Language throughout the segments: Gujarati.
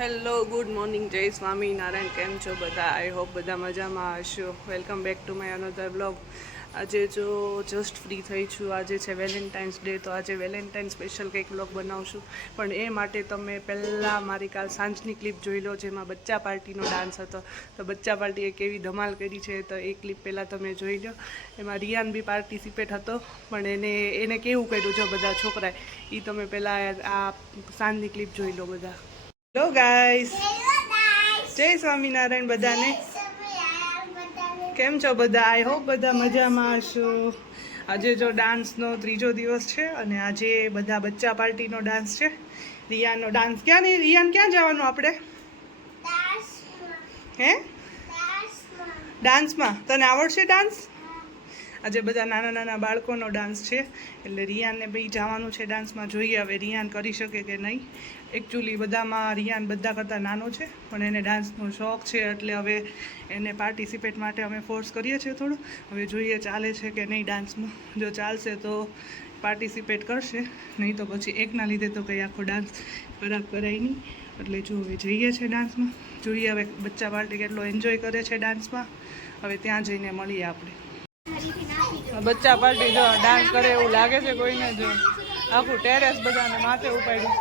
હેલો ગુડ મોર્નિંગ, જય સ્વામિનારાયણ. કેમ છો બધા? આઈ હોપ બધા મજામાં હશો. Welcome back to my another blog. આજે જો જસ્ટ ફ્રી થઈ છું. આજે છે વેલેન્ટાઇન્સ ડે, તો આજે વેલેન્ટાઇન સ્પેશિયલ કંઈક બ્લોગ બનાવશું. પણ એ માટે તમે પહેલાં મારી કાલ સાંજની ક્લિપ જોઈ લો, જેમાં બચ્ચા પાર્ટીનો ડાન્સ હતો. તો બચ્ચા પાર્ટીએ કેવી ધમાલ કરી છે, તો એ ક્લિપ પહેલાં તમે જોઈ લો. એમાં રિયાન બી પાર્ટિસિપેટ હતો, પણ એને કેવું કર્યું જો બધા છોકરાએ, એ તમે પહેલાં આ સાંજની ક્લિપ જોઈ લો બધા. હેલો ગાઈસ, જય સ્વામિનારાયણ બધાને. કેમ છો બધા? આઈ હોપ બધા મજામાં હશો. આજે જો ડાન્સનો ત્રીજો દિવસ છે અને આજે બધા બચ્ચા પાર્ટીનો ડાન્સ છે. રિયાનો ડાન્સ ક્યાં નહીં? રિયાન ક્યાં જવાનું આપણે? હે ડાન્સમાં? તને આવડશે ડાન્સ? આજે બધા નાના નાના બાળકોનો ડાન્સ છે, એટલે રિયાનને બી જવાનું છે ડાન્સમાં. જોઈએ હવે રિયાન કરી શકે કે નહીં. એકચ્યુઅલી બધામાં રિયાન બધા કરતાં નાનો છે, પણ એને ડાન્સનો શોખ છે, એટલે હવે એને પાર્ટિસિપેટ માટે અમે ફોર્સ કરીએ છીએ થોડું. હવે જોઈએ ચાલે છે કે નહીં ડાન્સમાં. જો ચાલશે તો પાર્ટિસિપેટ કરશે, નહીં તો પછી એકના લીધે તો કંઈ આખો ડાન્સ ખરાબ કરાય નહીં. એટલે જો હવે જઈએ છીએ ડાન્સમાં. જોઈએ હવે બચ્ચા પાર્ટી કેટલો એન્જોય કરે છે ડાન્સમાં. હવે ત્યાં જઈને મળીએ આપણે. બચ્ચા પાર્ટી જો ડાન્સ કરે એવું લાગે છે કોઈને. જો આખું ટેરેસ બધાને માથે ઉપાડ્યું.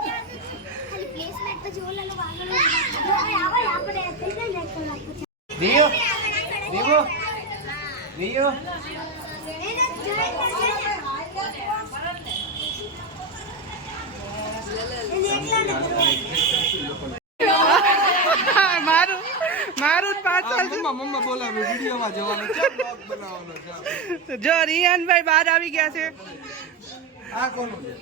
મારું પાછળ મમ્મા બોલાવે વિડીયોમાં જવાનું છે, બ્લોગ બનાવવાનો છે. જો રિયાનભાઈ બહાર આવી ગયા છે. આ કોનું છે?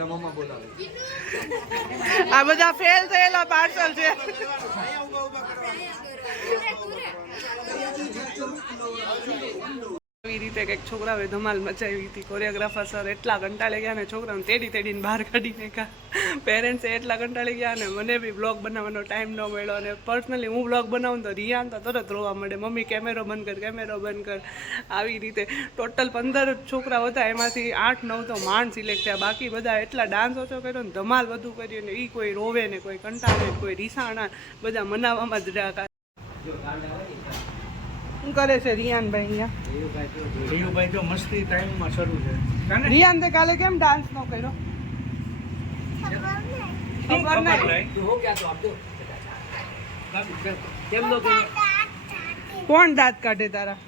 મમ્મા બોલાવે. આ બધા ફેલ થયેલા પાર્સલ છે. એવી રીતે કંઈક છોકરાઓએ ધમાલ મચાવી હતી. કોરિયોગ્રાફર સર એટલા કંટાળી ગયા ને છોકરાઓને તેડીને બહાર કાઢી નાખ્યા. પેરેન્ટ્સે એટલા કંટાળી ગયા ને મને બી બ્લોગ બનાવવાનો ટાઈમ ન મળ્યો. અને પર્સનલી હું બ્લોગ બનાવું તો રિયાન તો તરત રોવા મળે, મમ્મી કેમેરો બંધ કર, કેમેરો બંધ કર. આવી રીતે ટોટલ 15 છોકરાઓ હતા, એમાંથી 8-9 તો માંડ સિલેક્ટ થયા. બાકી બધા એટલા ડાન્સ ઓછો કર્યો ને ધમાલ બધું કર્યું ને. એ કોઈ રોવે ને કોઈ કંટાળે ને કોઈ રીસાણા, બધા મનાવવામાં જ રહ્યા. શું કરે છે રિયાનભાઈ અહીંયા? રીયુભાઈ જો મસ્તી ટાઈમમાં શરૂ છે. રિયાન તે કાલે કેમ ડાન્સ ન કર્યો? ખબર નહીં. કોણ દાંત કાઢે તારા?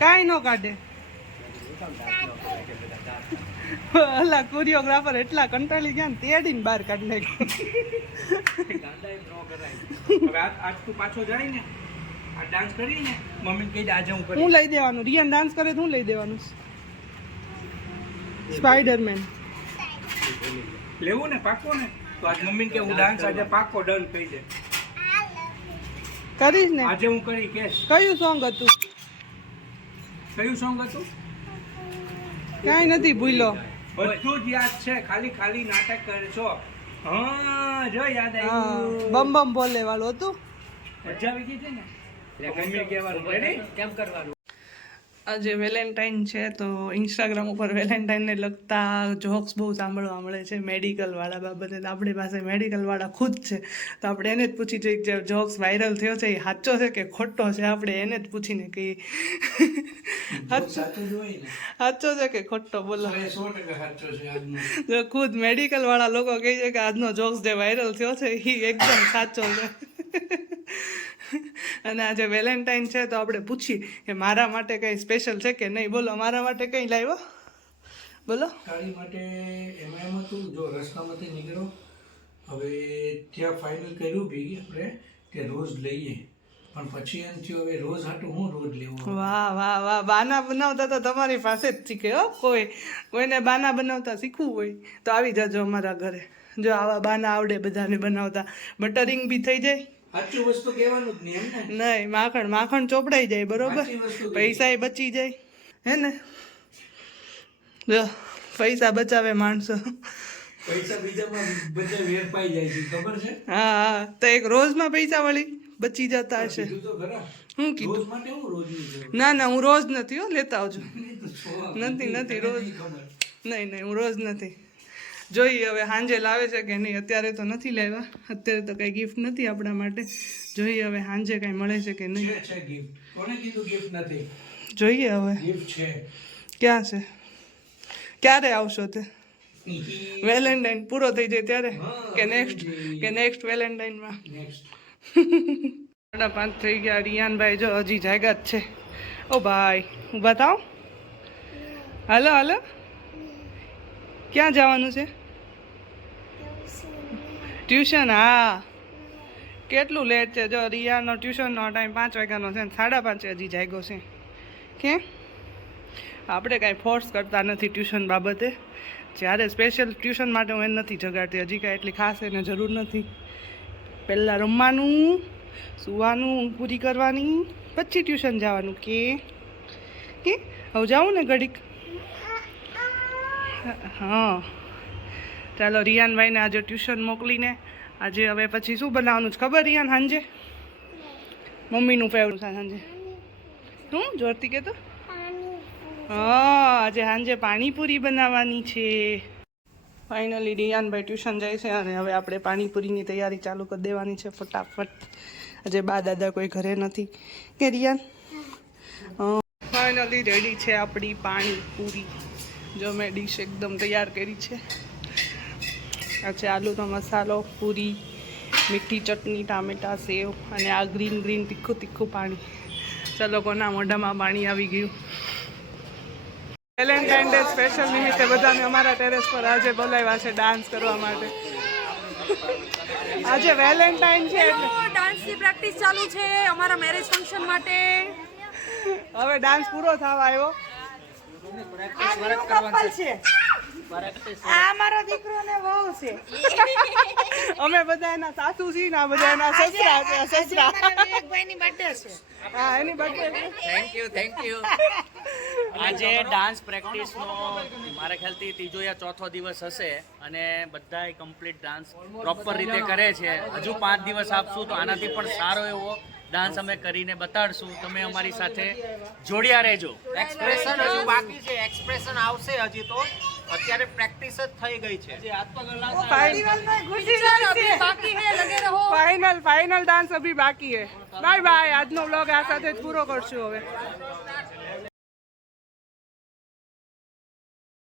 કાંઈ ન કાઢે. અલા કોરિયોગ્રાફર એટલા કંટાળી ગયા ને તેડીને બહાર કાઢી નાખ્યો. આજ તું પાછો જાય ને આ ડાન્સ કરીને મમ્મી કહી દે આજે હું હું લઈ દેવાનું. રિયાન ડાન્સ કરે તો હું લઈ દેવાનું. સ્પાઈડરમેન લેવું ને પાકો ને તો આજ મમ્મી કે હું ડાન્સ આજે પાકો ડન કહી દે. કરીશ ને આજે હું કરી કેશ. કયું સોંગ હતું? કયું સોંગ હતું? ક્યાંય નથી ભૂલ્યો. બધું જ યાદ છે, ખાલી નાટક કરે છો. હા જો યાદ હા, આવ્યું. બમ બમ બોલે વાળું હતું. મજા આવી ગઈ છે ને. મમ્મી કહેવાનું રેડી કેમ કરવાનું. આજે વેલેન્ટાઇન છે તો ઇન્સ્ટાગ્રામ ઉપર વેલેન્ટાઇનને લગતા જોક્સ બહુ સાંભળવા મળે છે, મેડિકલવાળા બાબતે. તો આપણી પાસે મેડિકલવાળા ખુદ છે, તો આપણે એને જ પૂછી જોઈએ જે જોક્સ વાયરલ થયો છે એ સાચો છે કે ખોટો છે. આપણે એને જ પૂછીને કહીએ સાચો છે કે ખોટો. બોલો. જો ખુદ મેડિકલવાળા લોકો કહે છે કે આજનો જોક્સ જે વાયરલ થયો છે એ એકદમ સાચો છે. અને આજે વેલેન્ટાઇન છે તો આપણે પૂછી કે મારા માટે કંઈ સ્પેશિયલ છે કે નહીં. બોલો, મારા માટે કંઈ લાવ્યો? બોલો. તારી માટે એમ હતું જો રસ્તામાંથી નીકળો હવે ત્યાં ફાઇનલ કર્યું બી આપણે કે રોજ લઈએ, પણ પછી એમ થયું હવે રોજ હાટું હું રોજ લેવું. વાહ વાહ વાહ. બાના બનાવતા તો તમારી પાસે જ શીખે હો. કોઈને બાના બનાવતા શીખવું હોય તો આવી જાજો અમારા ઘરે. જો આવા બાના આવડે બધાને બનાવતા. બટરિંગ બી થઈ જાય. સાચું વસ્તુ કહેવાનું જ નહીં એમ ને. નહીં, માખણ ચોપડાઈ જાય, બરોબર. પૈસા બચી જાય, હે ને. જો પૈસા બચાવે માણસો. પૈસા બીજામાં બધા વેરપાઈ જાય છે ખબર છે. હા, તો એક રોજમાં પૈસા વળી બચી જતા હશે. હું કીધું? ના હું રોજ નથી હો, લેતા આવજો. નથી રોજ નહીં હું રોજ નથી. જોઈએ હવે સાંજે લાવે છે કે નહીં. અત્યારે તો નથી લાવ્યા, અત્યારે તો કંઈ ગિફ્ટ નથી આપણા માટે. જોઈએ હવે સાંજે કંઈ મળે છે કે નહીં. છે ગિફ્ટ. કોણે કીધું ગિફ્ટ નથી? જોઈએ હવે ગિફ્ટ છે. ક્યાં છે, ક્યારે આવશો તે? વેલેન્ટાઇન પૂરો થઈ જાય ત્યારે કે નેક્સ્ટ વેલેન્ટાઇનમાં? નેક્સ્ટ 5:30 થઈ ગયા. રિયાનભાઈ જો હજી જાગ્યા જ છે. ઓ ભાઈ ઊભા થાવ. હાલો હાલો, ક્યાં જવાનું છે? ટ્યુશન. હા, કેટલું લેટ છે જો. રિયાનો ટ્યુશનનો ટાઈમ 5 વાગ્યાનો છે ને 5:30 હજી જાગ્યો છે. કે આપણે કાંઈ ફોર્સ કરતા નથી ટ્યુશન બાબતે. જ્યારે સ્પેશિયલ ટ્યુશન માટે હું એને નથી જગાડતી. હજી કાંઈ એટલી ખાસ એને જરૂર નથી. પહેલાં રમવાનું, સુવાનું, ઊંઘ પૂરી કરવાની, પછી ટ્યુશન જવાનું. કે હવે જાઉં ને ઘડીક? હા ચાલો. રિયાનભાઈને આજે ટ્યુશન મોકલીને આજે હવે પછી શું બનાવવાનું છે ખબર રિયાન? સાંજે મમ્મીનું ફેવરેટ છે સાંજે. શું જોરથી કહેતો? હા, આજે સાંજે પાણીપુરી બનાવવાની છે. ફાઇનલી રિયાનભાઈ ટ્યુશન જાય છે અને હવે આપણે પાણીપુરીની તૈયારી ચાલુ કરી દેવાની છે ફટાફટ. આજે બા દાદા કોઈ ઘરે નથી કે રિયાન? ફાઇનલી રેડી છે આપણી પાણીપુરી. જો મેં ડીશ એકદમ તૈયાર કરી છે. આ છે આલુનો મસાલો, પૂરી, મીઠી ચટણી, ટામેટા, સેવ અને આ ગ્રીન તીખું પાણી. ચલો, કોના મોઢામાં પાણી આવી ગયું. વેલેન્ટાઇન ડે સ્પેશિયલ નિમિત્તે બધાને અમારા ટેરેસ પર આજે બોલાવ્યા છે ડાન્સ કરવા માટે. આજે વેલેન્ટાઇન છે એટલે ડાન્સની પ્રેક્ટિસ ચાલુ છે અમારા મેરેજ ફંક્શન માટે. હવે ડાન્સ પૂરો થવા આવ્યો. આ મારો દીકરો ને વહુ છે. અમે બધા એના સાસુ છીએ ને આ બધા એના સસરા છે. સસરા વિવેકભાઈની બર્થડે છે. હા, એની બર્થડે. Thank you. આજે ડાન્સ પ્રેક્ટિસનો મારા ખ્યાલથી ત્રીજો યા ચોથો દિવસ હશે અને બધાય કમ્પ્લીટ ડાન્સ પ્રોપર રીતે કરે છે. હજુ 5 દિવસ આપશું તો આનાથી પણ સારો એવો ડાન્સ અમે કરીને બતાડશું. તમે અમારી સાથે જોડ્યા રહેજો. એક્સપ્રેશન હજુ બાકી છે, એક્સપ્રેશન આવશે હજી તો. અત્યારે પ્રેક્ટિસ જ થઈ ગઈ છે. ફાઇનલ ડાન્સ અભી બાકી હે. Bye bye. આજનો વ્લોગ આ સાથે જ પૂરો કરશું હવે.